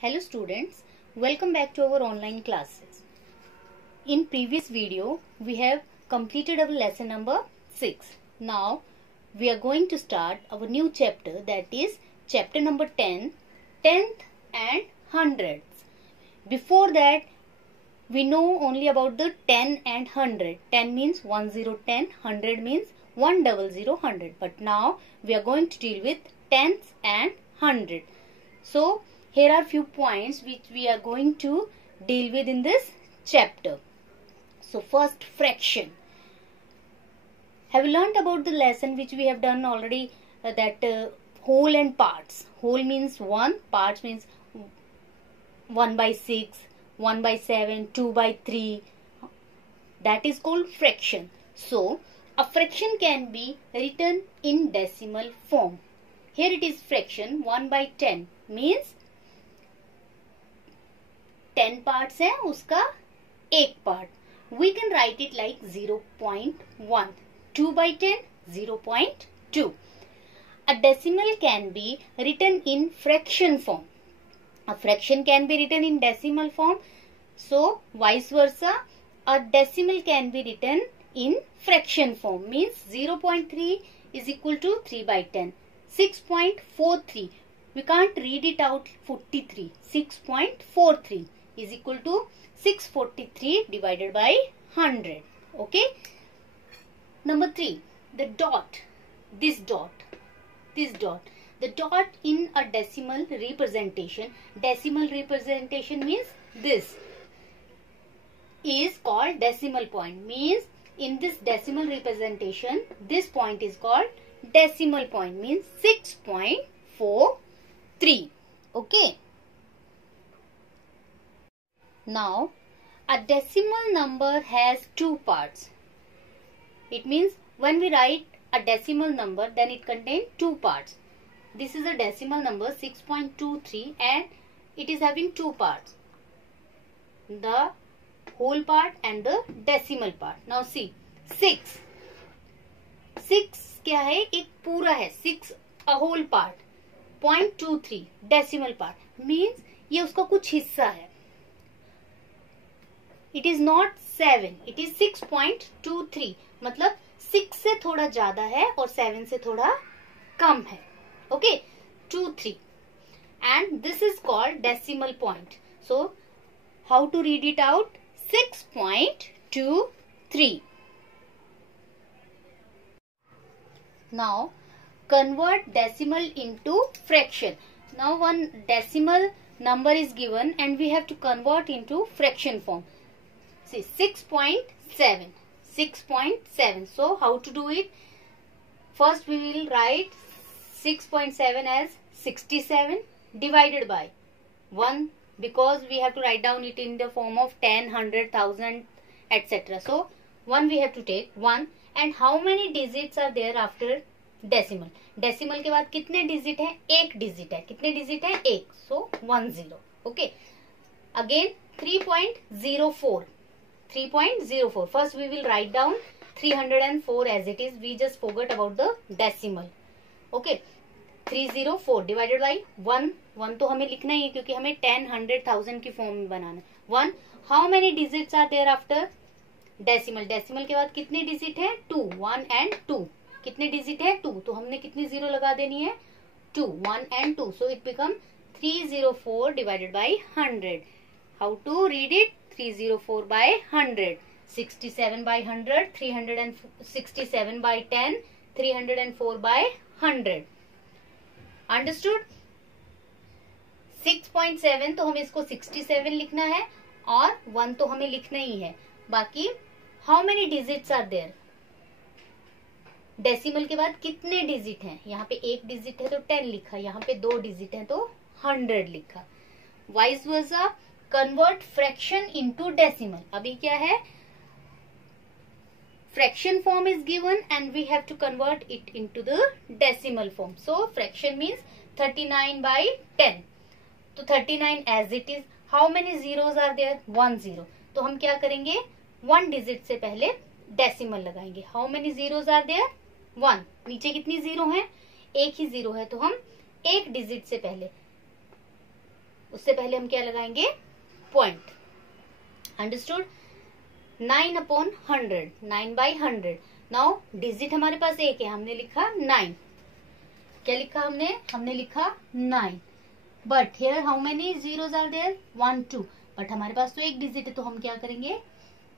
Hello students, welcome back to our online classes. In previous video, we have completed our lesson number 6. Now, we are going to start our new chapter, that is chapter number 10, 10th and hundredths. Before that, we know only about the 10 and 100. 10 means 1010, 100 means 100 100. But now, we are going to deal with tenths and 100. So, here are few points which we are going to deal with in this chapter. So first, fraction. Have you learnt about the lesson which we have done already, that whole and parts. Whole means 1, parts means 1 by 6, 1 by 7, 2 by 3. That is called fraction. So a fraction can be written in decimal form. Here it is fraction 1 by 10 means 10 parts है उसका एक part. We can write it like 0.1. 2 by 10, 0.2. A decimal can be written in fraction form. A fraction can be written in decimal form. So, vice versa, a decimal can be written in fraction form. Means 0.3 is equal to 3 by 10. 6.43. We can't read it out 43. 6.43. is equal to 643 divided by 100. Okay. Number 3, the dot. This dot. This dot. The dot in a decimal representation. Decimal representation means this is called decimal point. Means in this decimal representation, this point is called decimal point. Means 6.43. Okay. Now, a decimal number has two parts. It means when we write a decimal number, then it contains two parts. This is a decimal number 6.23 and it is having two parts. The whole part and the decimal part. Now see, 6. 6 क्या है? एक पूरा है. 6 a whole part. 0.23 decimal part. Means ये उसका कुछ हिस्सा है. It is not 7. It is 6.23. मतलब 6 से थोड़ा ज्यादा है और 7 से थोड़ा कम है. Okay, 23. And this is called decimal point. So, how to read it out? 6.23. Now, convert decimal into fraction. Now, one decimal number is given and we have to convert into fraction form. See, 6.7. 6.7. So, how to do it? First, we will write 6.7 as 67 divided by 1, because we have to write down it in the form of 10, 100, 1000, etc. So, 1 we have to take 1. And how many digits are there after decimal? Decimal के बाद कितने digit है? एक digit है. कितने digit है? एक. So, 10. Okay. Again, 3.04. 3.04. First we will write down 304 as it is. We just forgot about the decimal. Okay. 304 divided by 1. 1 तो हमें लिखना ही है क्योंकि हमें 10, 100, 1000 की फॉर्म में बनाना है. 1. How many digits are there after decimal? Decimal के बाद कितने digit है? 2. 1 and 2. कितने digit है? 2. तो हमने कितनी जीरो लगा देनी है? 2. 1 and 2. So it become 304 divided by 100. How to read it? 304 by 100. 67 by 100. 367 by 10. 304 by 100. Understood? 6.7 तो हमें इसको 67 लिखना है और 1 तो हमें लिखना ही है. बाकी how many digits are there? Decimal के बाद कितने डिजिट हैं? यहाँ पे एक डिजिट है तो 10 लिखा. यहाँ पे 2 डिजिट है तो 100 लिखा. Vice versa, convert fraction into decimal. अभी क्या है? Fraction form is given and we have to convert it into the decimal form. So, fraction means 39 by 10. तो 39 as it is. How many zeros are there? 1 0. तो हम क्या करेंगे? 1 digit से पहले decimal लगाएंगे. How many zeros are there? 1. नीचे कितनी जीरो हैं? एक ही जीरो है तो हम एक डिजिट से पहले उससे पहले हम क्या लगाएंगे, पॉइंट। अंडरस्टूड। 9/100, 9/100। नाउ डिजिट हमारे पास एक है, हमने लिखा 9। क्या लिखा हमने लिखा 9। But here how many zeros are there, 1 2। But हमारे पास तो एक डिजिट है, तो हम क्या करेंगे,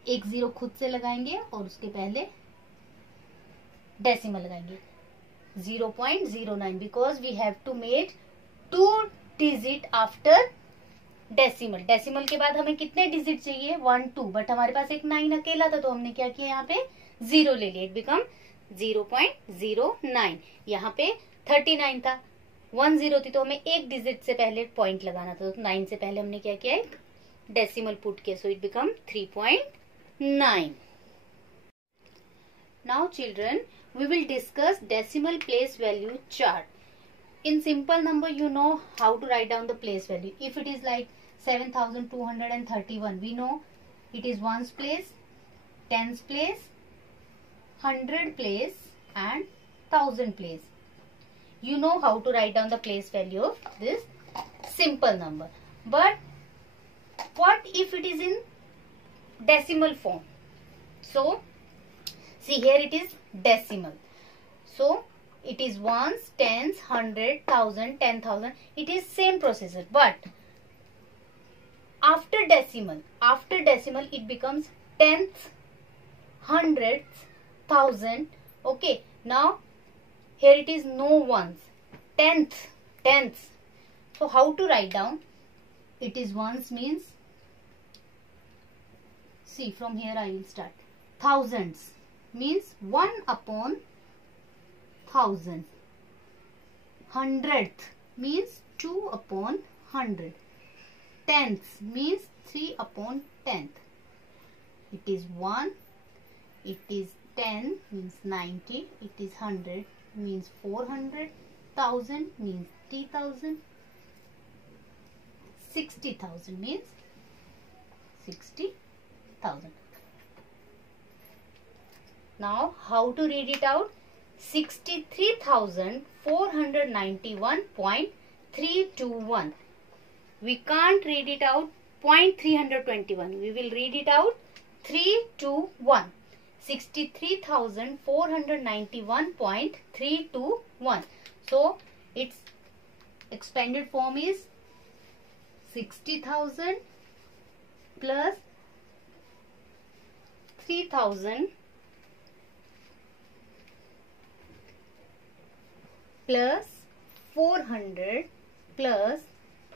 एक 0 खुद से लगाएंगे और उसके पहले डेसिमल लगाएंगे, 0.09, because we have to made 2 digit after decimal. Decimal के बाद हमें कितने डिजिट चाहिए, 1 2, बट हमारे पास एक 9 अकेला था, तो हमने क्या किया, यहाँ पे 0 ले लिया, इट बिकम 0.09। यहाँ पे 39 था, 1 0 थी, तो हमें एक डिजिट से पहले पॉइंट लगाना था, तो 9 से पहले हमने क्या किया, एक डेसिमल पुट किया, so it become 3.9। Now children, we will discuss decimal place value chart. In simple number, you know how to write down the place value. If it is like 7,231, we know it is ones place, tens place, 100 place and 1000 place. You know how to write down the place value of this simple number. But what if it is in decimal form? So see, here it is decimal. So it is ones, tens, 100, 1000, 10,000. It is same procedure. But after decimal it becomes tenth, hundredth, thousand. Okay. Now here it is no ones. Tenth. So how to write down? It is ones means, see, from here I will start. Thousands means 1/1000. Hundredth means 2/100. Tenth means 3/10th. It is 1. It is 10 means 90. It is 100 means 400. 1000 means 30,000. 60,000 means 60,000. Now, how to read it out? 63,491.321. We can't read it out 0.321. We will read it out 321. 63,491.321. So, its expanded form is 60,000 plus 3,000 plus 400 plus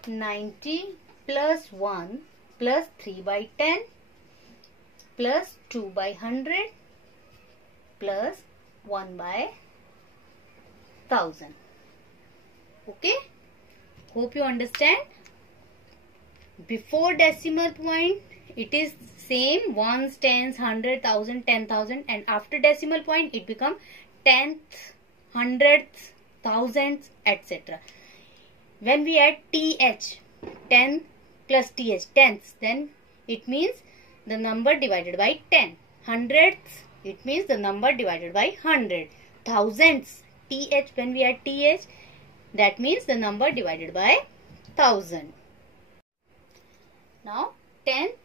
90 plus 1 plus 3/10 plus 2/100 plus 1/1000. Okay? Hope you understand. Before decimal point, it is same ones, tens, 100, 1000, 10,000, and after decimal point, it become tenth, hundredth, thousands, etc. When we add th, 10 plus th, tenths, then it means the number divided by 10. Hundredths, it means the number divided by 100. Thousands, th, when we add th, that means the number divided by 1000. Now, tenth.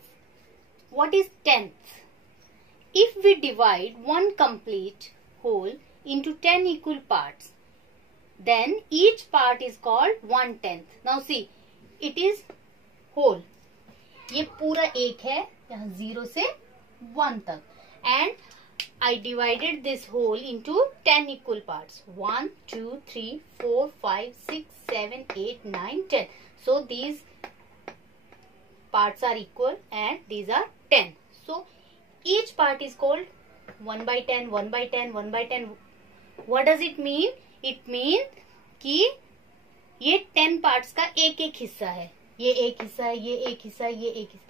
What is tenth? If we divide one complete whole into 10 equal parts, then each part is called 1/10. Now see, it is whole. ये पूरा एक है, यहाँ 0 से 1 तक, and I divided this whole into 10 equal parts. 1, 2, 3, 4, 5, 6, 7, 8, 9, 10. So these parts are equal and these are 10. So each part is called 1/10, 1/10, 1/10. What does it mean? It means कि ये 10 parts का एक एक हिस्सा है, ये एक हिस्सा है, ये एक हिस्सा है, ये एक हिस्सा।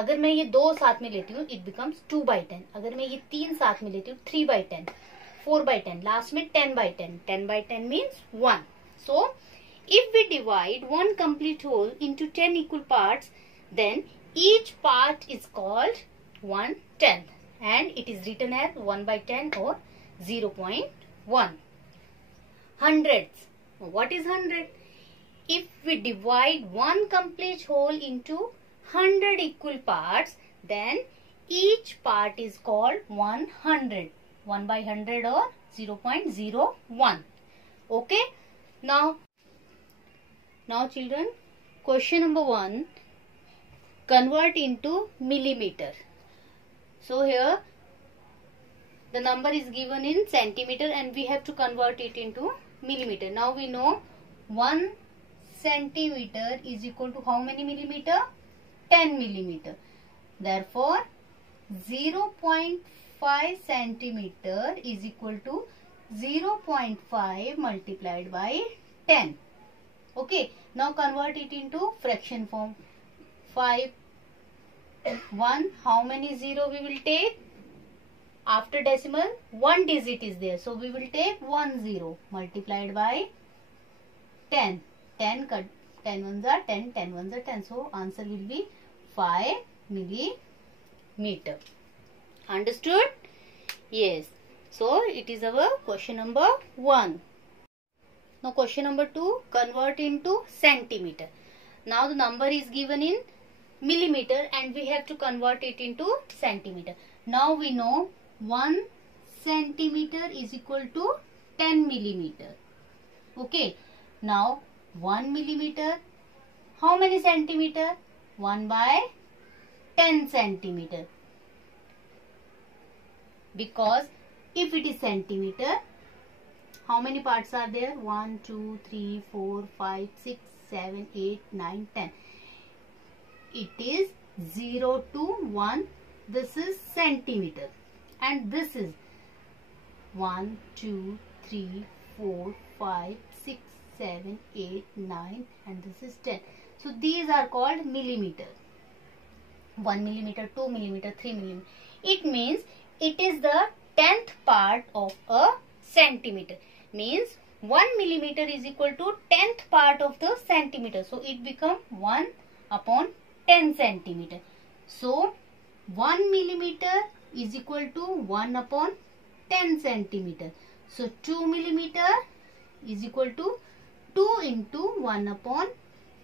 अगर मैं ये 2 साथ में लेती हूँ, it becomes 2/10. अगर मैं ये 3 साथ में लेती हूँ, 3/10, 4/10, लास्ट में 10/10. 10/10 means 1. So if we divide one complete whole into 10 equal parts, then each part is called 1/10, and it is written as 1/10 or 0.1. Hundredths. What is 100? if we divide one complete whole into 100 equal parts, then each part is called 100. 1 by 100 or 0.01. Okay. Now children, question number 1, convert into millimeter. So here the number is given in centimeter and we have to convert it into millimeter. Now we know 1 centimeter is equal to how many millimeter? 10 millimeter. Therefore 0.5 centimeter is equal to 0.5 multiplied by 10. Okay. Now convert it into fraction form. 5, 1, how many 0 we will take? After decimal, 1 digit is there. So we will take 1 0 multiplied by 10. 10 cut 10 ones are 10, 10 ones are 10. So answer will be 5 millimeter. Understood? Yes. So it is our question number 1. Now question number 2, convert into centimeter. Now the number is given in millimeter and we have to convert it into centimeter. Now we know 1 centimeter is equal to 10 millimeter. Okay. Now 1 millimeter, how many centimeter? 1 by 10 centimeter. Because if it is centimeter, how many parts are there? 1, 2, 3, 4, 5, 6, 7, 8, 9, 10. It is 0 to 1. This is centimeter. And this is 1, 2, 3, 4, 5, 6, 7, 8, 9 and this is 10. So these are called millimeter. 1 millimeter, 2 millimeter, 3 millimeter. It means it is the 10th part of a centimeter. Means 1 millimeter is equal to 10th part of the centimeter. So it becomes 1 upon 10 centimeter. So 1 millimeter is equal to 1 upon 10 centimeter. So 2 millimeter is equal to 2 into 1 upon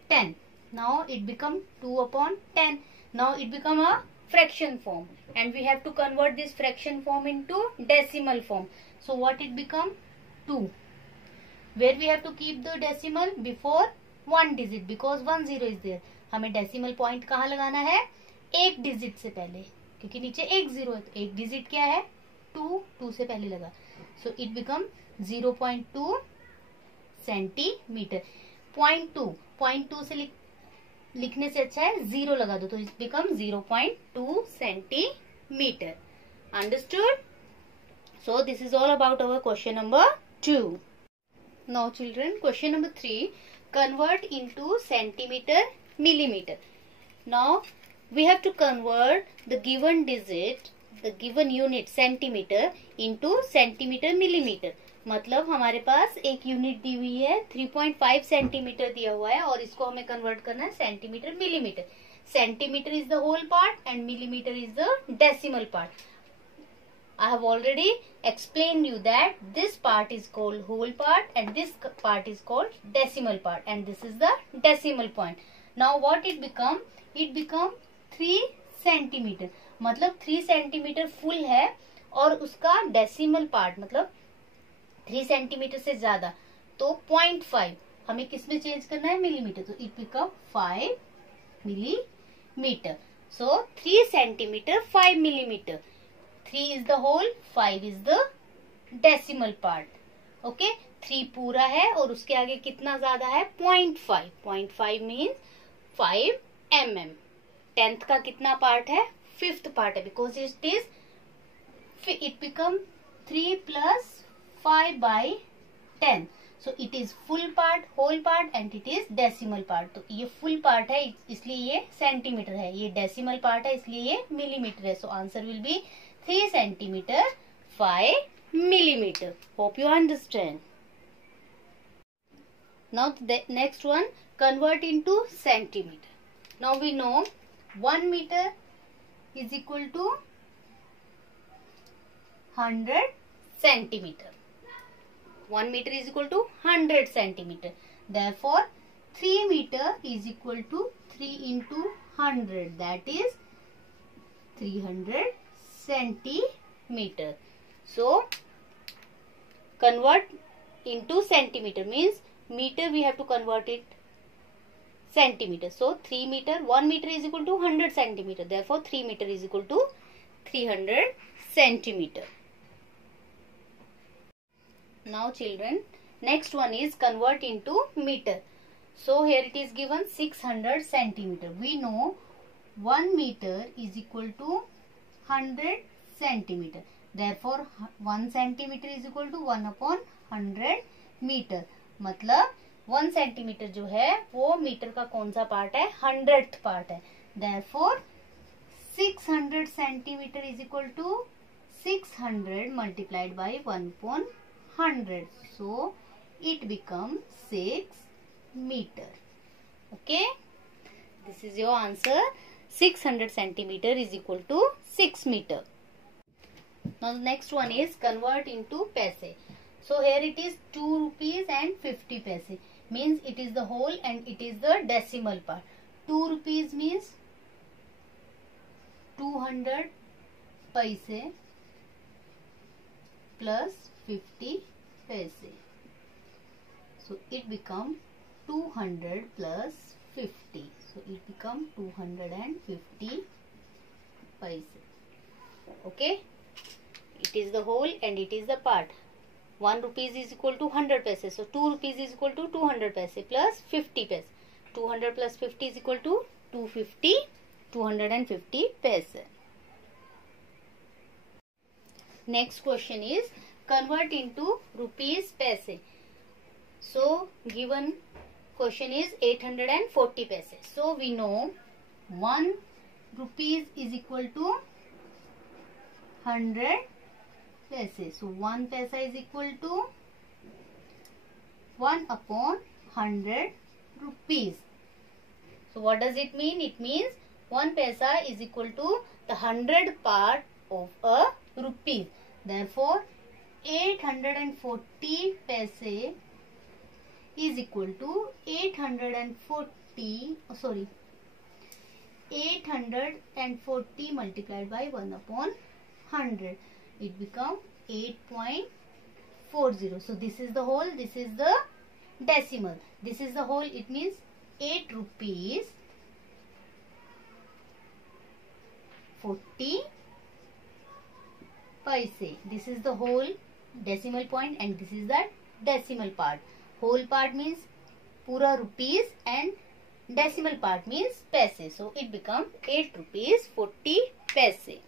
10. Now it becomes 2 upon 10. Now it becomes a fraction form and we have to convert this fraction form into decimal form. So what it becomes? 2. Where we have to keep the decimal? Before 1 digit because 1 0 is there. हमें decimal point कहाँ लगाना है? एक digit से पहले, क्योंकि नीचे एक 0 है तो एक डिजिट क्या है? 2, 2 से पहले लगा. So it become 0.2 centimetre. 0.2 से लिखने से अच्छा है 0 लगा दो तो it become 0.2 centimetre. Understood? So this is all about our question number 2. Now children, question number 3, convert into centimeter, millimeter. Now we have to convert the given digit, the given unit centimeter into centimeter, millimeter. मतलब हमारे पास एक unit दी हुई है 3.5 centimetre दिया हुआ है और इसको हमें कन्वर्ट करना है centimetre, millimetre. Centimetre is the whole part and millimetre is the decimal part. I have already explained you that this part is called whole part and this part is called decimal part and this is the decimal point. Now what it become? It become 3 centimeter. मतलब 3 centimetre full है और उसका decimal part मतलब 3 centimetre से ज्यादा तो 0.5 हमें किस में चेंज करना है? मिलीमीटर. तो it become 5 millimetre. So 3 centimetre 5 millimeter. 3 is the whole, 5 is the decimal part. Okay, 3 पूरा है और उसके आगे कितना ज्यादा है? 0.5. 0.5 means 5 mm. 10th का कितना पार्ट है? 5th पार्ट है because it become 3 plus 5 by 10. So it is full part, whole part and it is decimal part. तो ये full part है इसलिए ये सेंटीमीटर है, ये decimal part है इसलिए ये मिलीमीटर है. So answer will be 3 centimeter 5 millimeter. Hope you understand. Now the next one, convert into centimeter. Now we know 1 meter is equal to 100 centimeter. 1 meter is equal to 100 centimeter. Therefore 3 meter is equal to 3 into 100, that is 300 centimeter. So convert into centimeter means meter we have to convert it centimeter. So 3 meter, 1 meter is equal to 100 centimeter. Therefore 3 meter is equal to 300 centimeter. Now children, next one is convert into meter. So here it is given 600 centimeter. We know 1 meter is equal to 100 centimeter. Therefore 1 centimeter is equal to 1 upon 100 meter. मतलब 1 centimetre जो है वो metre का कौन सा part है? 100th part है. Therefore 600 centimeter is equal to 600 multiplied by 1 upon 100. So it becomes 6 meter. Okay, this is your answer. 600 centimeter is equal to 6 meter. Now the next one is convert into paise. So here it is 2 rupees and 50 paise. Means it is the whole and it is the decimal part. 2 rupees means 200 paise plus 50 paise. So it becomes 200 plus 50. So it becomes 250 paise. Okay. It is the whole and it is the part. 1 rupees is equal to 100 paise. So 2 rupees is equal to 200 paise plus 50 paise. 200 plus 50 is equal to 250. 250 paise. Next question is convert into rupees paise. So given question is 840 paise. So we know 1 rupees is equal to 100 paise. So 1 paise is equal to 1 upon 100 rupees. So what does it mean? It means 1 paisa is equal to the 100 part of a rupee. Therefore 840 paise is equal to 840 multiplied by 1 upon 100. It becomes 8.40. So this is the whole, this is the decimal. This is the whole, it means 8 rupees 40 paise. This is the whole decimal point and this is the decimal part. Whole part means pura rupees and decimal part means paise. So it becomes 8 rupees 40 paise.